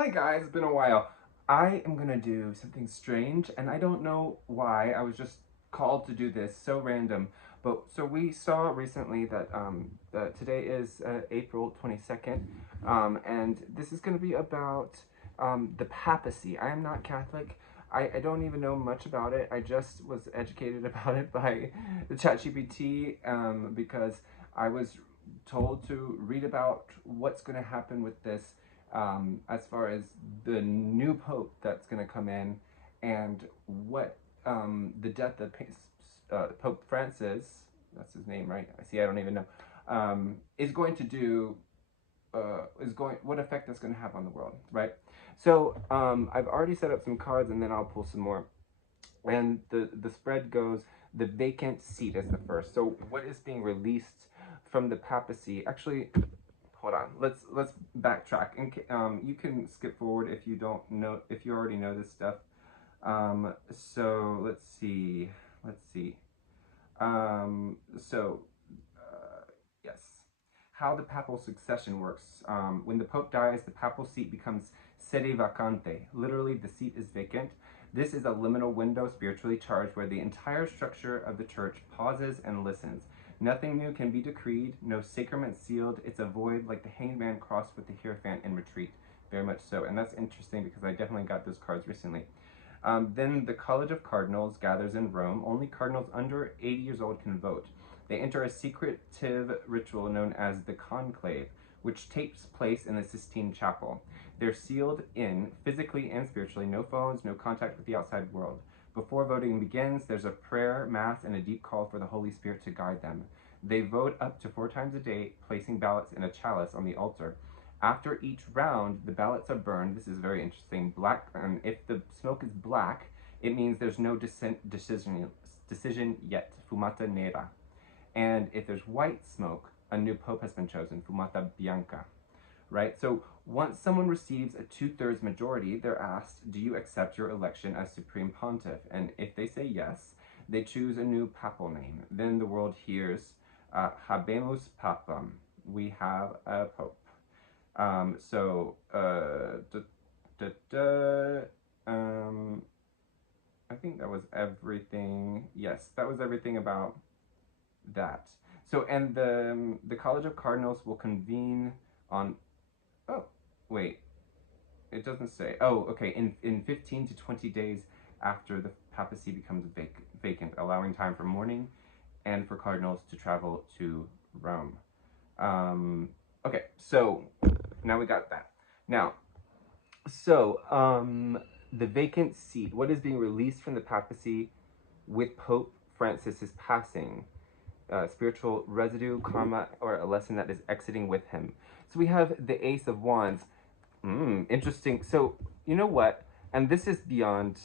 Hi guys, it's been a while. I am gonna do something strange and I don't know why. I was just called to do this, so random. But so we saw recently that today is April 22nd, and this is gonna be about the papacy. I am not Catholic. I don't even know much about it. I just was educated about it by the ChatGPT because I was told to read about what's going to happen with this as far as the new pope that's going to come in and what the death of Pope Francis, that's his name, right? I see, I don't even know, is going to do, what effect that's going to have on the world, right? So I've already set up some cards and then I'll pull some more. And the spread goes, the vacant seat is the first. So what is being released from the papacy? Actually, hold on. Let's backtrack. And you can skip forward if you don't know, if you already know this stuff. So let's see. Let's see. So yes, how the papal succession works. When the pope dies, the papal seat becomes sede vacante. Literally, the seat is vacant. This is a liminal window, spiritually charged, where the entire structure of the church pauses and listens. Nothing new can be decreed, no sacrament sealed. It's a void like the hanged man crossed with the Hierophant in retreat. Very much so. And that's interesting because I definitely got those cards recently. Then the College of Cardinals gathers in Rome. Only cardinals under 80 years old can vote. They enter a secretive ritual known as the Conclave, which takes place in the Sistine Chapel. They're sealed in physically and spiritually, no phones, no contact with the outside world. Before voting begins, there's a prayer, mass, and a deep call for the Holy Spirit to guide them. They vote up to 4 times a day, placing ballots in a chalice on the altar. After each round, the ballots are burned. This is very interesting. Black, and if the smoke is black, it means there's no decision yet. Fumata nera. And if there's white smoke, a new pope has been chosen. Fumata bianca. Right? So once someone receives a 2/3 majority, they're asked, do you accept your election as supreme pontiff? And if they say yes, they choose a new papal name. Then the world hears, habemus papam. We have a pope. So, I think that was everything. Yes, that was everything about that. So, and the College of Cardinals will convene on, oh, wait, it doesn't say. Oh, okay, in 15 to 20 days after the papacy becomes vacant, allowing time for mourning and for cardinals to travel to Rome. Okay, so now we got that. Now, so the vacant seat, what is being released from the papacy with Pope Francis's passing? Spiritual residue, karma, or a lesson that is exiting with him. So we have the Ace of Wands. Interesting. So you know what? And this is beyond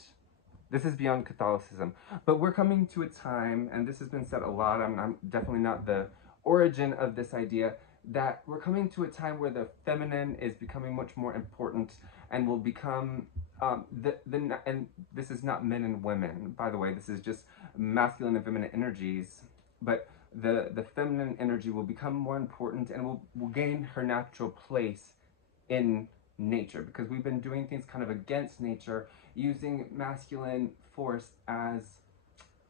Catholicism, but we're coming to a time, and this has been said a lot. I'm definitely not the origin of this idea, that we're coming to a time where the feminine is becoming much more important and will become and this is not men and women, by the way. This is just masculine and feminine energies, but the feminine energy will become more important and will gain her natural place in nature, because we've been doing things kind of against nature, using masculine force as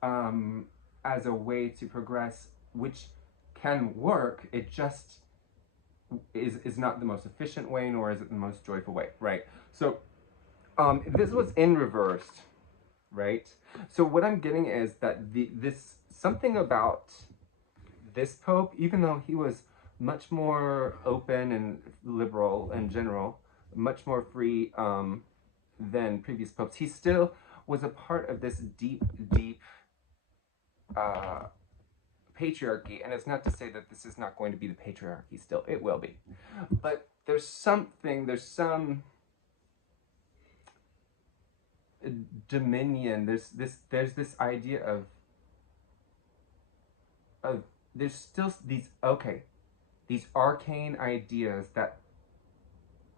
a way to progress, which can work. It just is not the most efficient way, nor is it the most joyful way, right? So this was in reversed, right? So what I'm getting is that this something about this pope, even though he was much more open and liberal in general, much more free than previous popes, he still was a part of this deep, deep uh, patriarchy. And it's not to say that this is not going to be the patriarchy still. It will be. But there's some dominion. There's this idea of there's still these arcane ideas that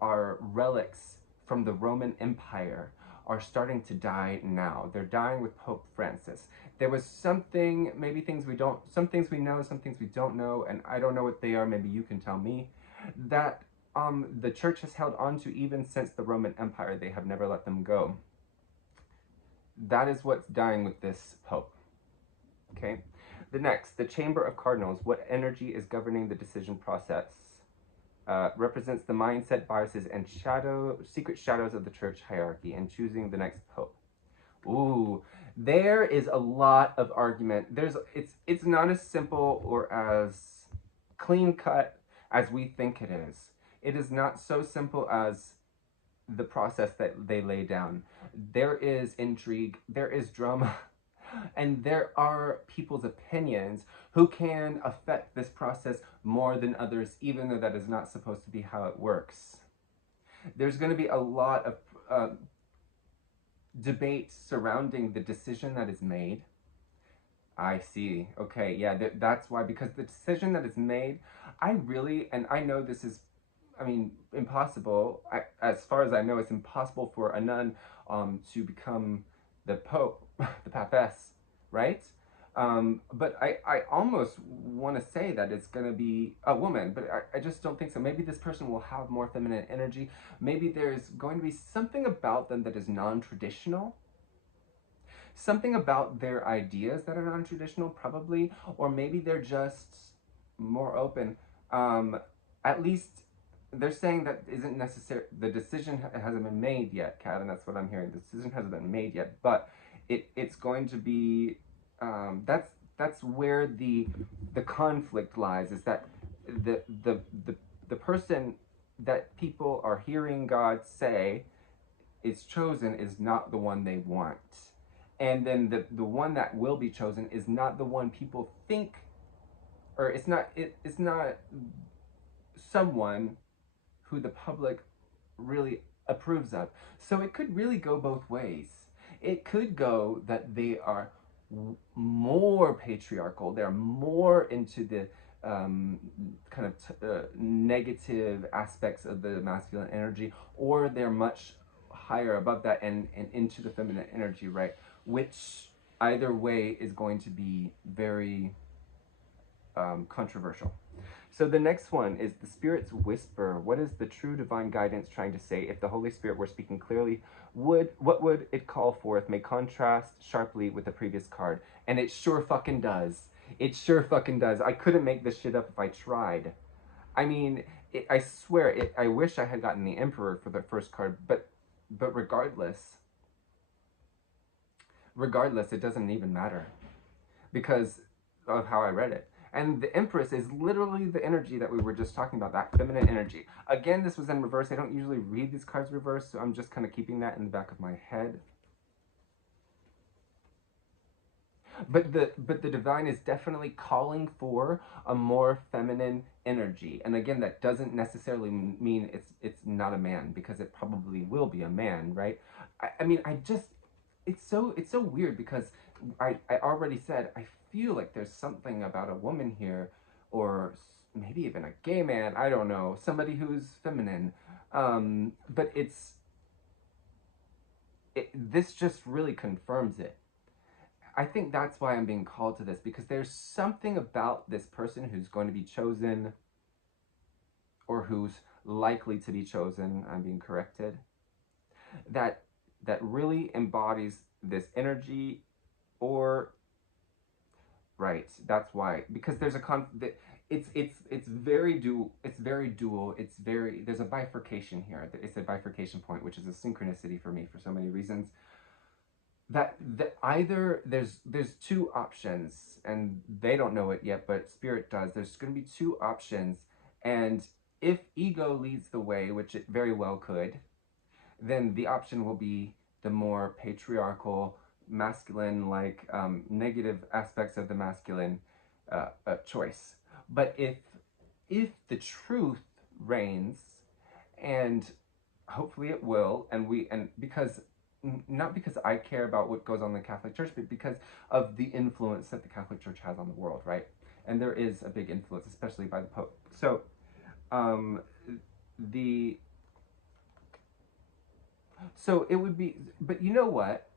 are relics from the Roman Empire are starting to die now. They're dying with Pope Francis. There was something, maybe some things we know, some things we don't know, and I don't know what they are, maybe you can tell me, that the church has held on to even since the Roman Empire. They have never let them go. That is what's dying with this Pope. Okay? The next, the Chamber of Cardinals. What energy is governing the decision process? Represents the mindset, biases, and secret shadows of the church hierarchy in choosing the next Pope. Ooh, there is a lot of argument. It's not as simple or as clean cut as we think it is. It is not so simple as the process that they lay down. There is intrigue, there is drama, and there are people's opinions who can affect this process more than others, even though that is not supposed to be how it works. There's going to be a lot of debate surrounding the decision that is made. I see. Okay, yeah, that's why, because the decision that is made, I know this is, I mean, impossible. As far as I know, it's impossible for a nun to become the Pope, the Papess, right? But I almost want to say that it's going to be a woman, but I just don't think so. Maybe this person will have more feminine energy. Maybe there's going to be something about them that is non-traditional. Something about their ideas that are non-traditional, probably. Or maybe they're just more open. At least they're saying that isn't necessary. The decision hasn't been made yet, Kat, and that's what I'm hearing. The decision hasn't been made yet, but it's going to be. That's where the conflict lies. Is that the person that people are hearing God say is chosen is not the one they want, and then the one that will be chosen is not the one people think, or it's not someone who the public really approves of. So it could really go both ways. It could go that they are more patriarchal, they're more into the kind of negative aspects of the masculine energy, or they're much higher above that and into the feminine energy, right? Which either way is going to be very controversial. So the next one is the Spirit's whisper. What is the true divine guidance trying to say? If the Holy Spirit were speaking clearly, what would it call forth? May contrast sharply with the previous card. And it sure fucking does. It sure fucking does. I couldn't make this shit up if I tried. I mean, I swear, I wish I had gotten the Emperor for the first card, but regardless, it doesn't even matter because of how I read it. And the Empress is literally the energy that we were just talking about, that feminine energy. Again, this was in reverse. I don't usually read these cards reverse, so I'm just kind of keeping that in the back of my head. But the divine is definitely calling for a more feminine energy. And again, that doesn't necessarily mean it's not a man, because it probably will be a man, right? I mean, it's so weird because I already said I feel like there's something about a woman here, or maybe even a gay man, I don't know, somebody who's feminine. But this just really confirms it. I think that's why I'm being called to this, because there's something about this person who's going to be chosen, or who's likely to be chosen, I'm being corrected, that really embodies this energy, or right, that's why, because there's it's very dual, there's a bifurcation here. It's a bifurcation point, which is a synchronicity for me for so many reasons. That either there's two options, and they don't know it yet, but Spirit does. There's going to be two options, and if ego leads the way, which it very well could, then the option will be the more patriarchal, masculine, like negative aspects of the masculine choice. But if the truth reigns, and hopefully it will, and because not because I care about what goes on in the Catholic Church, but because of the influence that the Catholic Church has on the world, right? And there is a big influence, especially by the Pope. So so it would be, but you know what?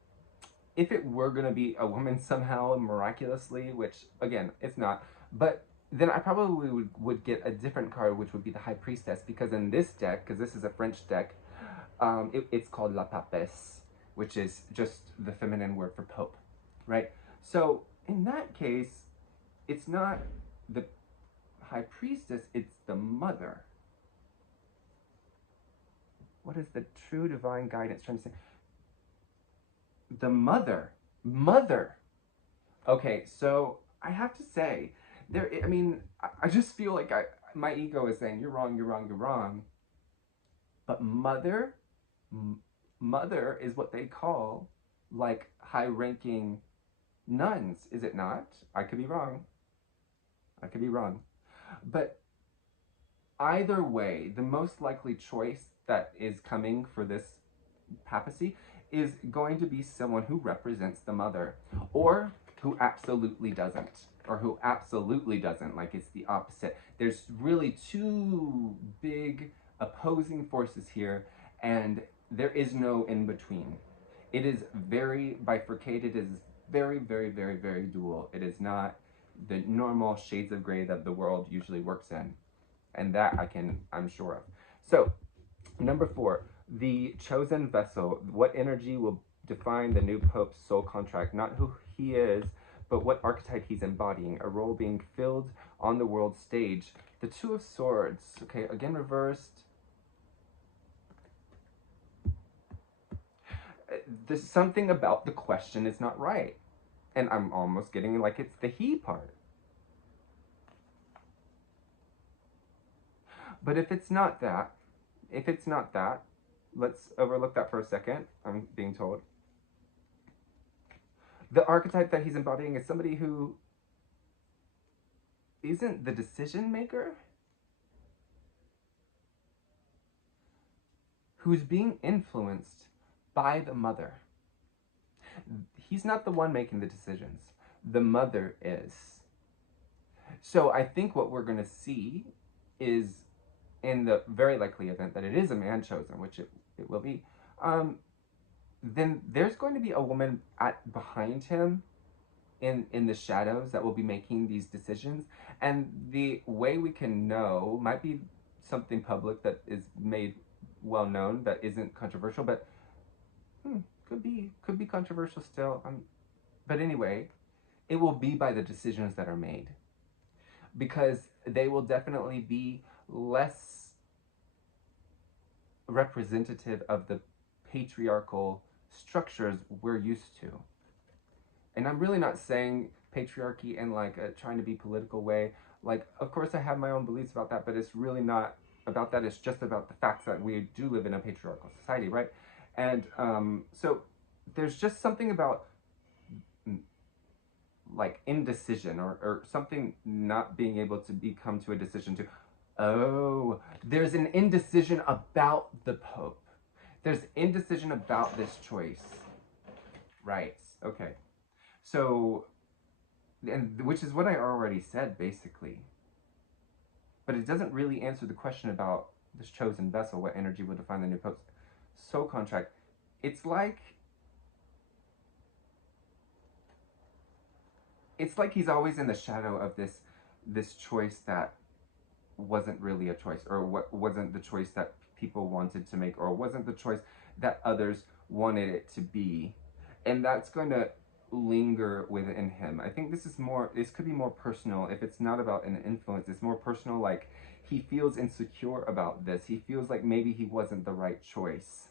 If it were going to be a woman somehow, miraculously, which, again, it's not, but then I probably would get a different card, which would be the High Priestess, because in this deck, because this is a French deck, it's called La Papesse, which is just the feminine word for Pope, right? So in that case, it's not the High Priestess, it's the Mother. What is the true divine guidance trying to say? The Mother. Mother. Okay, so I have to say, I mean, I just feel like my ego is saying, you're wrong, you're wrong, you're wrong. But mother is what they call, like, high-ranking nuns, is it not? I could be wrong. I could be wrong. But either way, the most likely choice that is coming for this papacy is going to be someone who represents the mother, or who absolutely doesn't, like it's the opposite. There's really two big opposing forces here, and there is no in between. It is very bifurcated. It is very, very, very, very dual. It is not the normal shades of gray that the world usually works in, and that I'm sure of. So, number 4, the chosen vessel. What energy will define the new Pope's soul contract? Not who he is, but what archetype he's embodying. A role being filled on the world stage. The Two of Swords. Okay, again reversed. There's something about the question is not right. And I'm almost getting like it's the he part. But if it's not that, let's overlook that for a second, I'm being told. The archetype that he's embodying is somebody who isn't the decision maker, who's being influenced by the mother. He's not the one making the decisions. The mother is. So I think what we're going to see is, in the very likely event that it is a man chosen, which it will be, then there's going to be a woman behind him in the shadows that will be making these decisions. And the way we can know might be something public that is made well known, that isn't controversial, but could be controversial still. But anyway, it will be by the decisions that are made, because they will definitely be less representative of the patriarchal structures we're used to. And I'm really not saying patriarchy in like a trying to be political way. Like, of course I have my own beliefs about that, but it's really not about that. It's just about the facts that we do live in a patriarchal society, right? And so there's just something about like indecision, or something not being able to come to a decision to, oh, there's an indecision about the Pope. There's indecision about this choice. Right, okay. So, and which is what I already said, basically. But it doesn't really answer the question about this chosen vessel, what energy will define the new Pope's soul contract. It's like he's always in the shadow of this choice that wasn't really a choice, or what wasn't the choice that people wanted to make, or wasn't the choice that others wanted it to be. And that's going to linger within him. I think this could be more personal. If it's not about an influence, it's more personal, like he feels insecure about this. He feels like maybe he wasn't the right choice.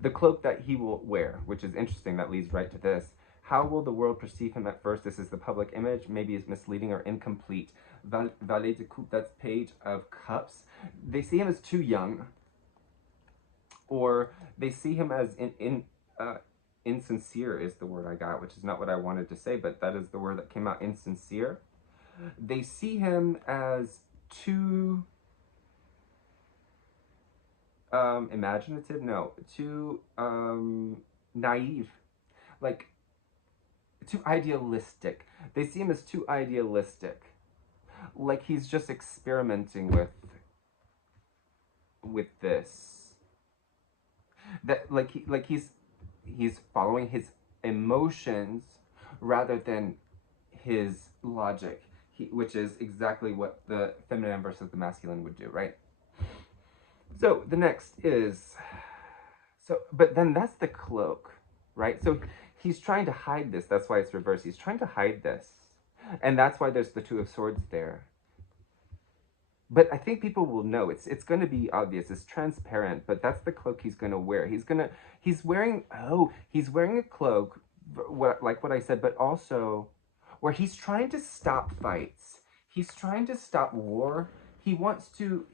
The cloak that he will wear, which is interesting, that leads right to this. How will the world perceive him at first? This is the public image. Maybe it's misleading or incomplete. Valet de coupe, that's Page of Cups. They see him as too young, or they see him as insincere is the word I got, which is not what I wanted to say, but that is the word that came out, insincere. They see him as too imaginative, no, too naive, like too idealistic. They see him as too idealistic, like he's just experimenting with this, that he's following his emotions rather than his logic. which is exactly what the feminine versus the masculine would do, right? So the next is, but then that's the cloak, right? So he's trying to hide this. That's why it's reversed. He's trying to hide this. And that's why there's the Two of Swords there. But I think people will know. It's going to be obvious. It's transparent, but that's the cloak he's going to wear. He's wearing a cloak, like what I said, but also where he's trying to stop fights. He's trying to stop war. He wants to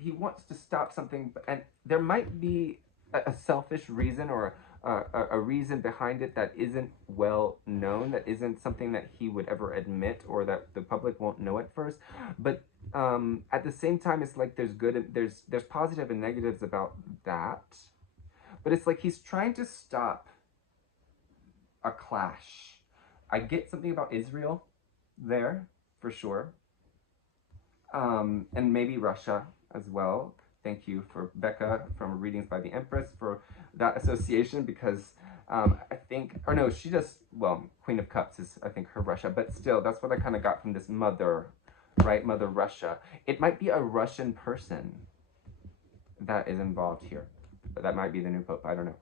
stop something, and there might be a selfish reason or a reason behind it that isn't well known, that isn't something that he would ever admit or that the public won't know at first. But at the same time, it's like there's positive and negatives about that. But it's like he's trying to stop a clash. I get something about Israel there, for sure. And maybe Russia as well. Thank you for Becca from Readings by the Empress for that association, because I think, or no, she just, well, Queen of Cups is, I think, her Russia, but still, that's what I kind of got from this mother, right? Mother Russia. It might be a Russian person that is involved here. That might be the new Pope, I don't know.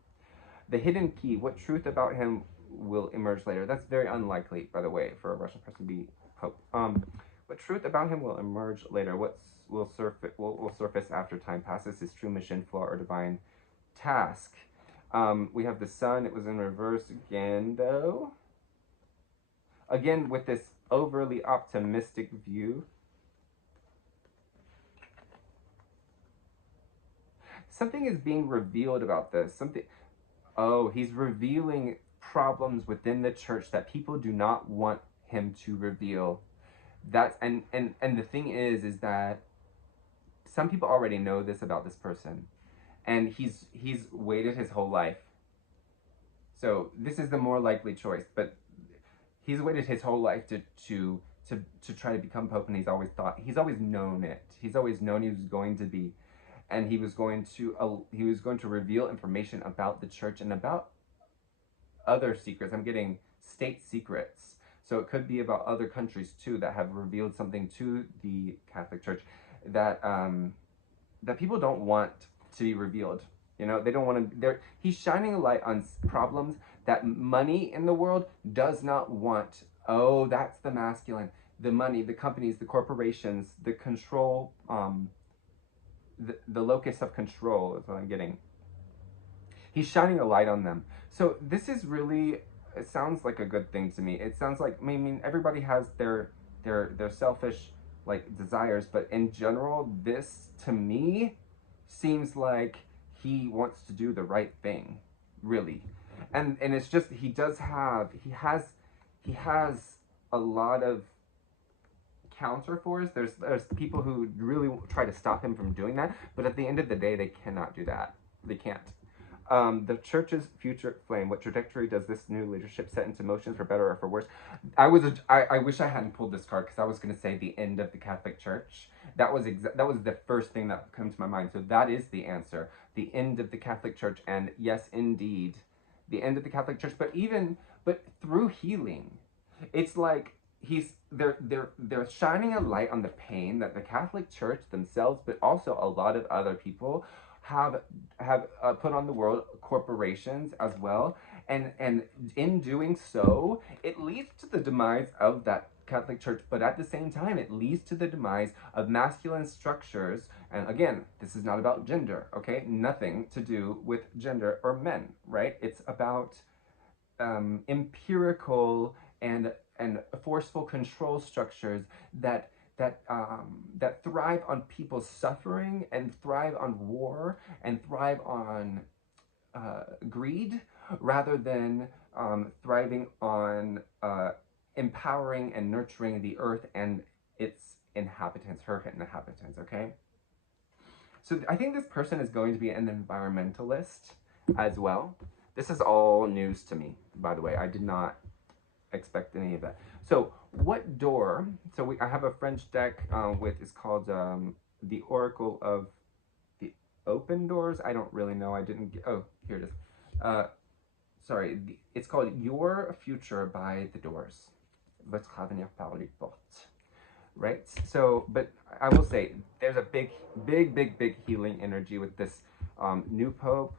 The hidden key, what truth about him will emerge later? That's very unlikely, by the way, for a Russian person to be Pope. What truth about him will emerge later? What will surface after time passes? His true mission, flaw, or divine task? We have the sun. It was in reverse again, though. Again, with this overly optimistic view. Something is being revealed about this. Oh, he's revealing problems within the church that people do not want him to reveal. That's and the thing is that some people already know this about this person, and he's waited his whole life. So this is the more likely choice, but he's waited his whole life to try to become Pope, and he's always known it. He's always known he was going to be, and he was going to reveal information about the church and about other secrets. I'm getting state secrets. So it could be about other countries too that have revealed something to the Catholic Church that that people don't want to be revealed. You know, they don't want to. He's shining a light on problems that money in the world does not want. Oh, that's the masculine. The money, the companies, the corporations, the control, the locus of control is what I'm getting. He's shining a light on them. So this is really, it sounds like a good thing to me. It sounds like, I mean, everybody has their selfish like desires, but in general, this to me seems like he wants to do the right thing, really. And it's just, he has a lot of counter force. There's people who really try to stop him from doing that, but at the end of the day, they cannot do that. They can't. The church's future flame. What trajectory does this new leadership set into motion, for better or for worse? I wish I hadn't pulled this card, because I was going to say the end of the Catholic Church. That was the first thing that came to my mind. So that is the answer. The end of the Catholic Church, and yes, indeed, the end of the Catholic Church. But through healing, it's like they're shining a light on the pain that the Catholic Church themselves, but also a lot of other people have put on the world, corporations as well, and in doing so, it leads to the demise of that Catholic Church, but at the same time, it leads to the demise of masculine structures. And again, this is not about gender, okay? Nothing to do with gender or men, right? It's about empirical and forceful control structures that thrive on people's suffering, and thrive on war, and thrive on greed, rather than thriving on empowering and nurturing the earth and its inhabitants, her inhabitants, okay? So I think this person is going to be an environmentalist as well. This is all news to me, by the way. I did not expect any of that. So what door? So I have a French deck it's called the Oracle of the Open Doors. I don't really know. I didn't get, oh, here it is. Sorry, it's called Your Future by the Doors. Votre avenir par les portes. right? So, but I will say there's a big healing energy with this new pope.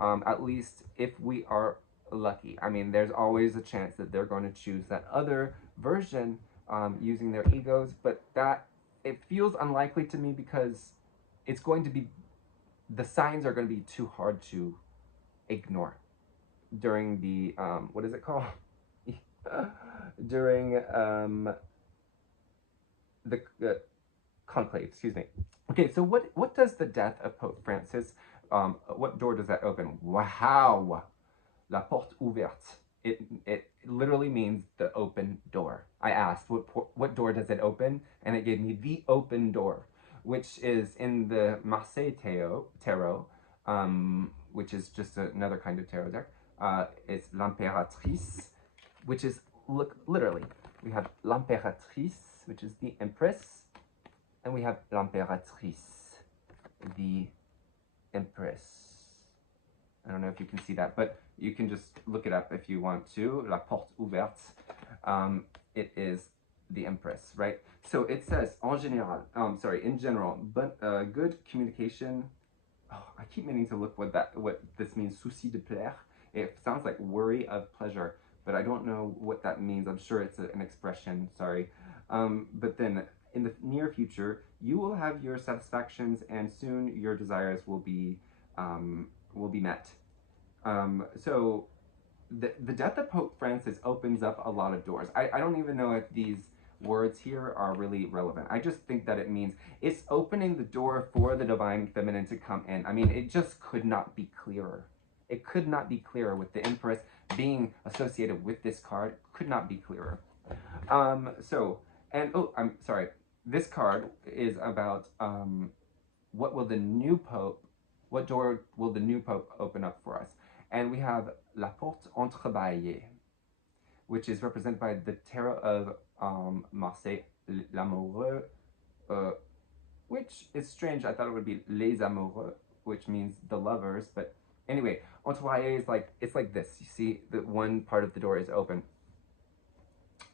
At least if we are lucky. I mean, there's always a chance that they're going to choose that other version using their egos, but that it feels unlikely to me because it's going to be the signs are going to be too hard to ignore during the what is it called? During the conclave, excuse me. Okay, so what does the death of Pope Francis, what door does that open? Wow, la porte ouverte. It literally means the open door. I asked what door does it open, and it gave me the open door, which is in the Marseille tarot, which is just another kind of tarot deck. It's l'impératrice, which is look literally. We have l'impératrice, which is the Empress, and we have l'impératrice, the Empress. I don't know if you can see that, but you can just look it up if you want to. La porte ouverte. It is the Empress, right? So it says, en général, in general, but good communication. Oh, I keep meaning to look what this means. Souci de plaire. It sounds like worry of pleasure, but I don't know what that means. I'm sure it's an expression. Sorry, but then in the near future, you will have your satisfactions, and soon your desires will be met. So the death of Pope Francis opens up a lot of doors. I don't even know if these words here are really relevant. I just think that it means it's opening the door for the divine feminine to come in. I mean, it just could not be clearer. It could not be clearer with the Empress being associated with this card. Could not be clearer. I'm sorry. This card is about what will the new Pope, what door will the new Pope open up for us? And we have La Porte Entrebâillée, which is represented by the Tarot of Marseille, l'Amoureux, which is strange. I thought it would be Les Amoureux, which means the lovers. But anyway, Entrebâillée is like, it's like this. You see, the one part of the door is open,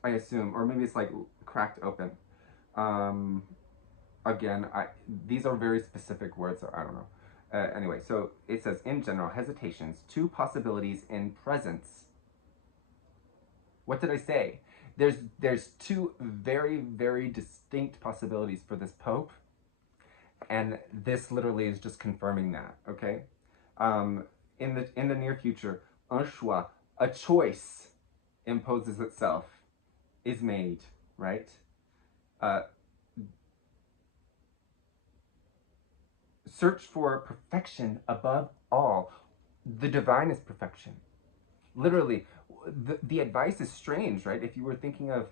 I assume, or maybe it's like cracked open. Again, these are very specific words, so I don't know. Anyway, so it says, in general, hesitations, two possibilities in presence. What did I say? There's two very distinct possibilities for this Pope, and this literally is just confirming that, okay? In the near future, un choix, a choice imposes itself, is made, right? Search for perfection above all. The divine is perfection. Literally, the advice is strange, right? If you were thinking of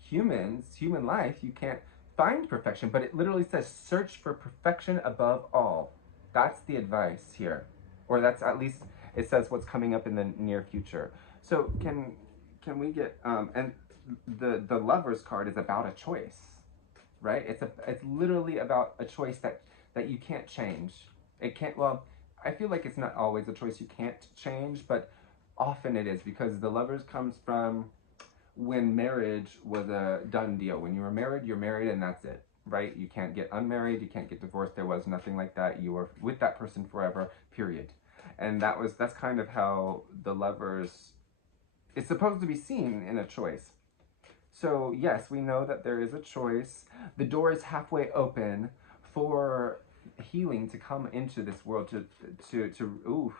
human life, you can't find perfection, but it literally says search for perfection above all. That's the advice here. Or that's at least, it says what's coming up in the near future. So can we get, and the Lover's card is about a choice, right? It's literally about a choice that you can't change. It can't, well, I feel like it's not always a choice you can't change, but often it is, because the Lovers comes from when marriage was a done deal. When you were married, you're married and that's it, right? You can't get unmarried, you can't get divorced. There was nothing like that. You were with that person forever, period. And that's kind of how the Lovers is supposed to be seen in a choice. So yes, we know that there is a choice. The door is halfway open for healing to come into this world oof.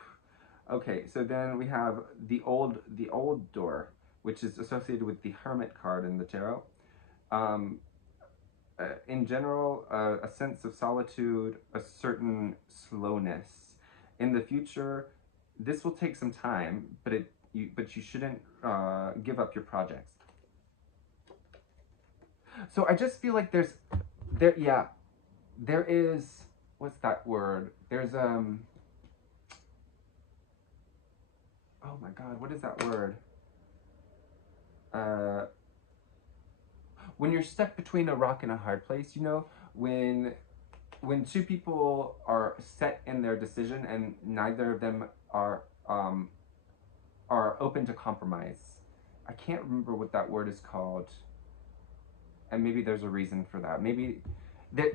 Okay, so then we have the old door, which is associated with the Hermit card in the tarot. In general, a sense of solitude, a certain slowness. In the future, this will take some time, but you shouldn't give up your projects. So I just feel like there is, what's that word? There's oh my god, what is that word? When you're stuck between a rock and a hard place, you know, when two people are set in their decision and neither of them are open to compromise. I can't remember what that word is called. and maybe there's a reason for that. Maybe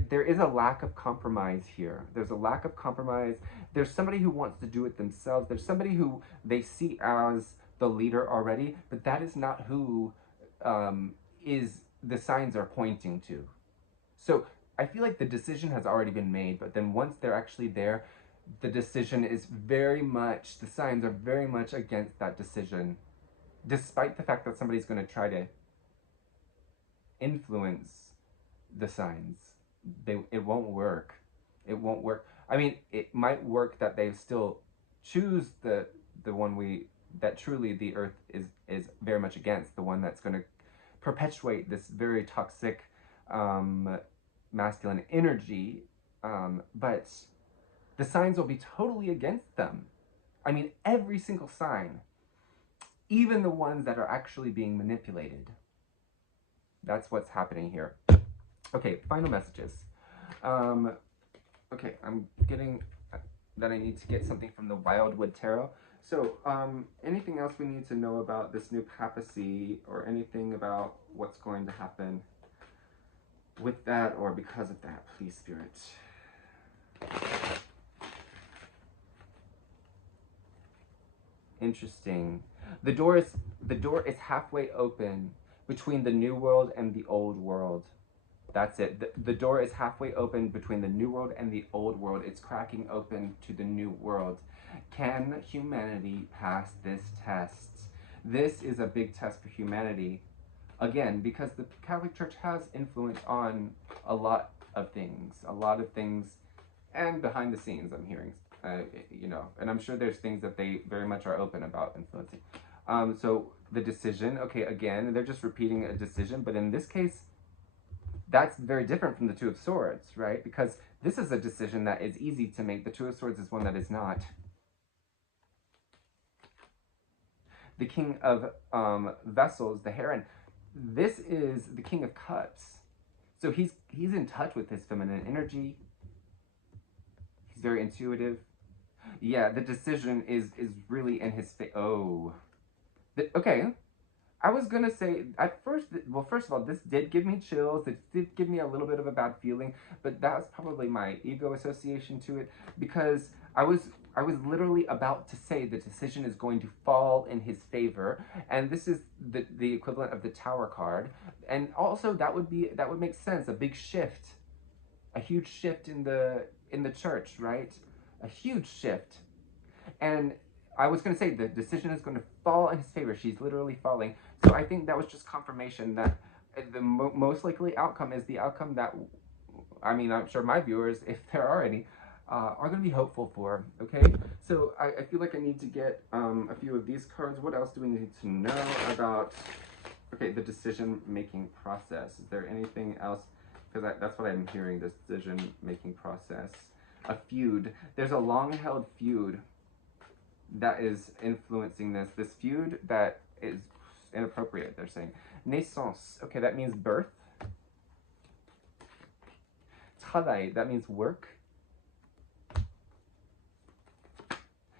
there is a lack of compromise here. There's a lack of compromise. There's somebody who wants to do it themselves. There's somebody who they see as the leader already, but that is not who is the signs are pointing to. So I feel like the decision has already been made, but then once they're actually there, the decision is very much, the signs are very much against that decision, despite the fact that somebody's going to try to influence the signs. It won't work. It won't work. I mean, it might work that they still choose the one that truly the earth is very much against, the one that's going to perpetuate this very toxic masculine energy, but the signs will be totally against them. I mean, every single sign, even the ones that are actually being manipulated. That's what's happening here. Okay, final messages. Okay, I'm getting that I need to get something from the Wildwood Tarot. So, anything else we need to know about this new papacy, or anything about what's going to happen with that or because of that, please, Spirit. Interesting. The door is halfway open between the new world and the old world. That's it. The door is halfway open between the new world and the old world. It's cracking open to the new world. Can humanity pass this test? This is a big test for humanity. Again, because the Catholic Church has influence on a lot of things, and behind the scenes, I'm hearing, you know, and I'm sure there's things that they very much are open about influencing. So the decision, okay, again, they're just repeating a decision, but in this case, that's very different from the Two of Swords, right? Because this is a decision that is easy to make. The Two of Swords is one that is not. The King of Vessels, the Heron, this is the King of Cups. So he's in touch with his feminine energy. He's very intuitive. Yeah, the decision is really in his face. Oh. Okay. I was going to say, at first, well, first of all, this did give me chills. It did give me a little bit of a bad feeling, but that was probably my ego association to it, because I was literally about to say the decision is going to fall in his favor, and this is the equivalent of the Tower card, and also that would make sense, a big shift, a huge shift in the church, right? A huge shift. And I was going to say the decision is going to fall in his favor. She's literally falling. So I think that was just confirmation that the most likely outcome is the outcome that, I mean, I'm sure my viewers, if there are any, are going to be hopeful for. Okay, so I feel like I need to get a few of these cards. What else do we need to know about, okay, the decision-making process? Is there anything else? Because that's what I'm hearing, this decision-making process. A feud. There's a long-held feud that is influencing this feud that is inappropriate, they're saying. Naissance, okay, that means birth. Travail, that means work.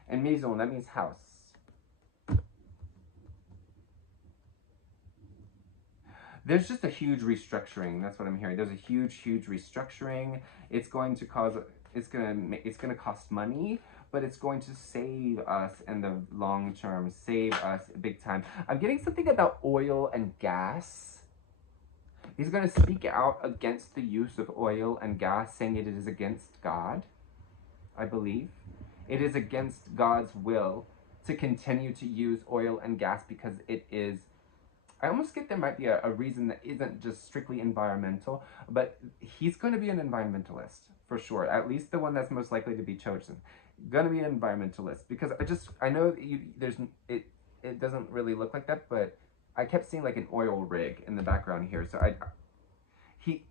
And maison, that means house. There's just a huge restructuring. That's what I'm hearing. There's a huge restructuring. It's going to cause, it's going to cost money, but it's going to save us in the long term, save us big time. I'm getting something about oil and gas. He's going to speak out against the use of oil and gas, saying it is against God, I believe. It is against God's will to continue to use oil and gas because it is, I almost get there might be a reason that isn't just strictly environmental, but he's going to be an environmentalist, for sure. At least the one that's most likely to be chosen. Gonna be an environmentalist, because I know that it doesn't really look like that, but I kept seeing like an oil rig in the background here. So he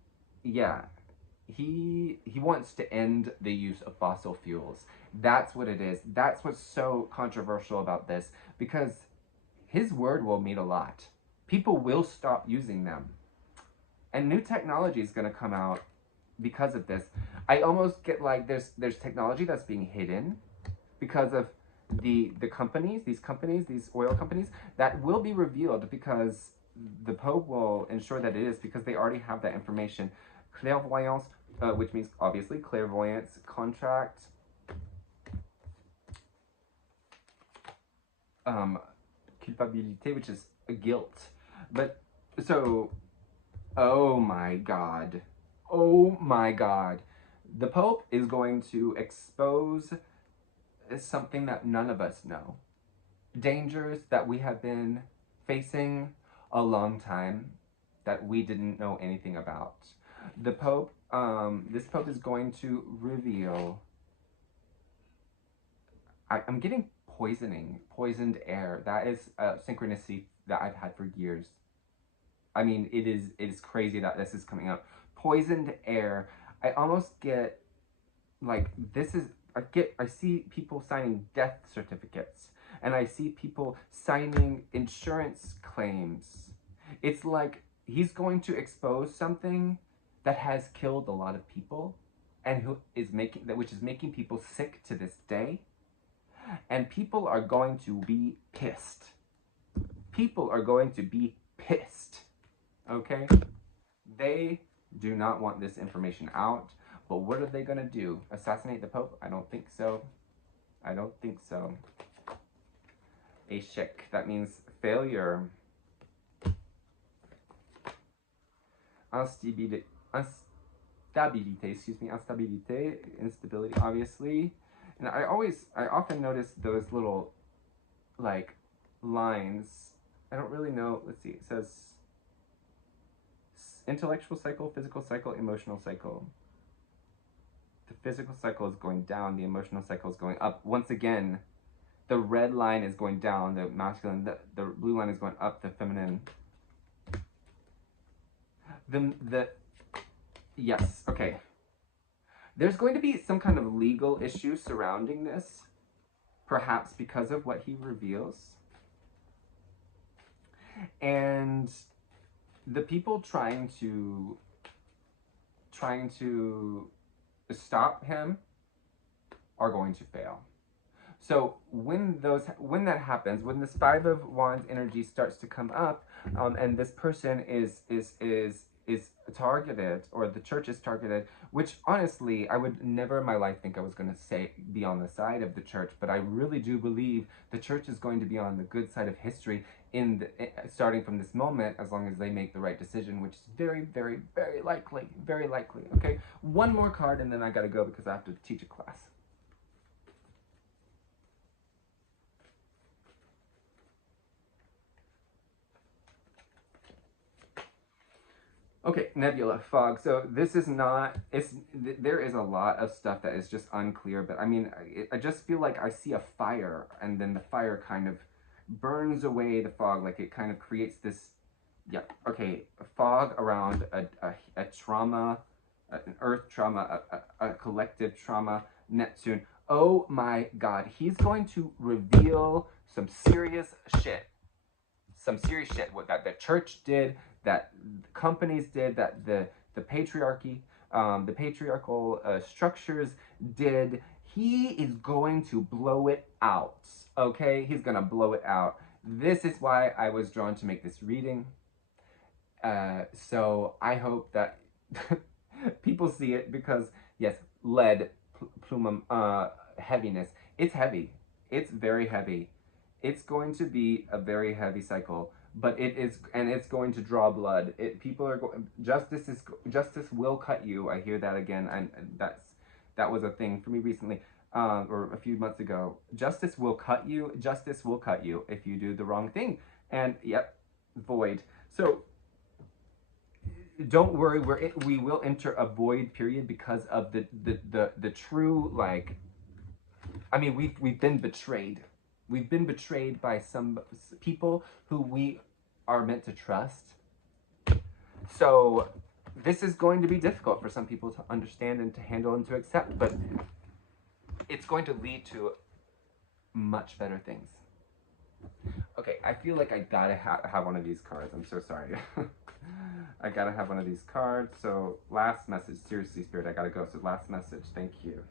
wants to end the use of fossil fuels. That's what it is. That's what's so controversial about this, because his word will mean a lot. People will stop using them, and new technology is going to come out because of this. I almost get like there's technology that's being hidden because of the companies, these oil companies, that will be revealed because the Pope will ensure that it is, because they already have that information. Clairvoyance, which means obviously clairvoyance, contract, culpabilité, which is guilt. But so, oh my God, the Pope is going to expose something that none of us know. Dangers that we have been facing a long time that we didn't know anything about. The Pope, this Pope is going to reveal, I'm getting poisoned air. That is a synchronicity that I've had for years. I mean, it is crazy that this is coming up. Poisoned air. I almost get, like, I see people signing death certificates, and I see people signing insurance claims. It's like he's going to expose something that has killed a lot of people, and which is making people sick to this day. And people are going to be pissed. People are going to be pissed. Okay? They do not want this information out. But what are they going to do? Assassinate the Pope? I don't think so. I don't think so. Échec. That means failure. Instabilité, instability, obviously. And I often notice those little, like, lines. I don't really know. Let's see. It says intellectual cycle, physical cycle, emotional cycle. The physical cycle is going down. The emotional cycle is going up. Once again, the red line is going down. The masculine. The blue line is going up. The feminine. Yes. Okay. There's going to be some kind of legal issue surrounding this, perhaps because of what he reveals. And the people trying to stop him are going to fail. So when that happens, when this Five of Wands energy starts to come up, and this person is targeted, or the church is targeted, which honestly I would never in my life think I was going to be on the side of the church, but I really do believe the church is going to be on the good side of history starting from this moment, as long as they make the right decision, which is very, very, very likely. Okay, one more card and then I gotta go because I have to teach a class. Okay, nebula, fog. So this is not, there is a lot of stuff that is just unclear, but I mean, I just feel like I see a fire, and then the fire kind of burns away the fog, like it kind of creates this, yeah, okay, a fog around a trauma, an earth trauma, a collective trauma, Neptune. Oh my God, he's going to reveal some serious shit. What that the church did, that companies did, that the patriarchy, the patriarchal structures did. He is going to blow it out, okay? He's going to blow it out. This is why I was drawn to make this reading. So I hope that people see it, because, yes, lead, plumum, heaviness. It's heavy. It's very heavy. It's going to be a very heavy cycle, but it is, and it's going to draw blood. People are going. Justice will cut you. I hear that again, and that was a thing for me recently, or a few months ago. Justice will cut you. Justice will cut you if you do the wrong thing. And yep, void. So don't worry. We will enter a void period because of the true, like. I mean, we've been betrayed. We've been betrayed by some people who we are meant to trust. So this is going to be difficult for some people to understand and to handle and to accept, but it's going to lead to much better things. Okay, I feel like I gotta have one of these cards. I'm so sorry. I gotta have one of these cards. So last message, seriously, Spirit, I gotta go. So last message, thank you.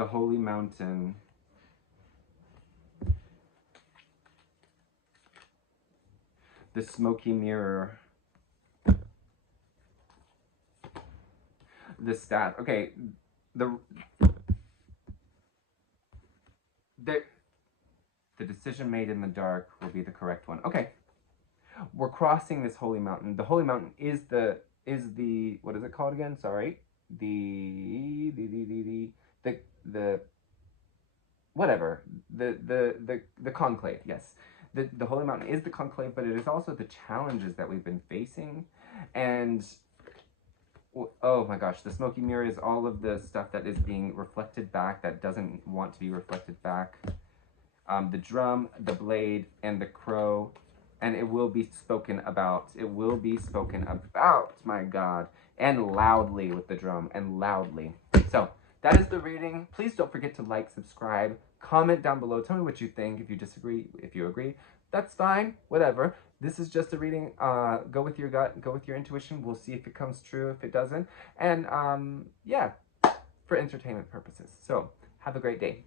the holy mountain, the smoky mirror, the staff. Okay, the decision made in the dark will be the correct one. Okay, we're crossing this holy mountain. The holy mountain is the what is it called again? Sorry, the whatever, the conclave. Yes, the holy mountain is the conclave, but it is also the challenges that we've been facing. And oh my gosh, the smoky mirror is all of the stuff that is being reflected back that doesn't want to be reflected back. The drum, the blade, and the crow, and it will be spoken about. It will be spoken about, my God, and loudly with the drum, and loudly. So that is the reading. Please don't forget to like, subscribe, comment down below. Tell me what you think. If you disagree, if you agree, that's fine. Whatever. This is just a reading. Go with your gut. Go with your intuition. We'll see if it comes true, if it doesn't. And yeah, for entertainment purposes. So have a great day.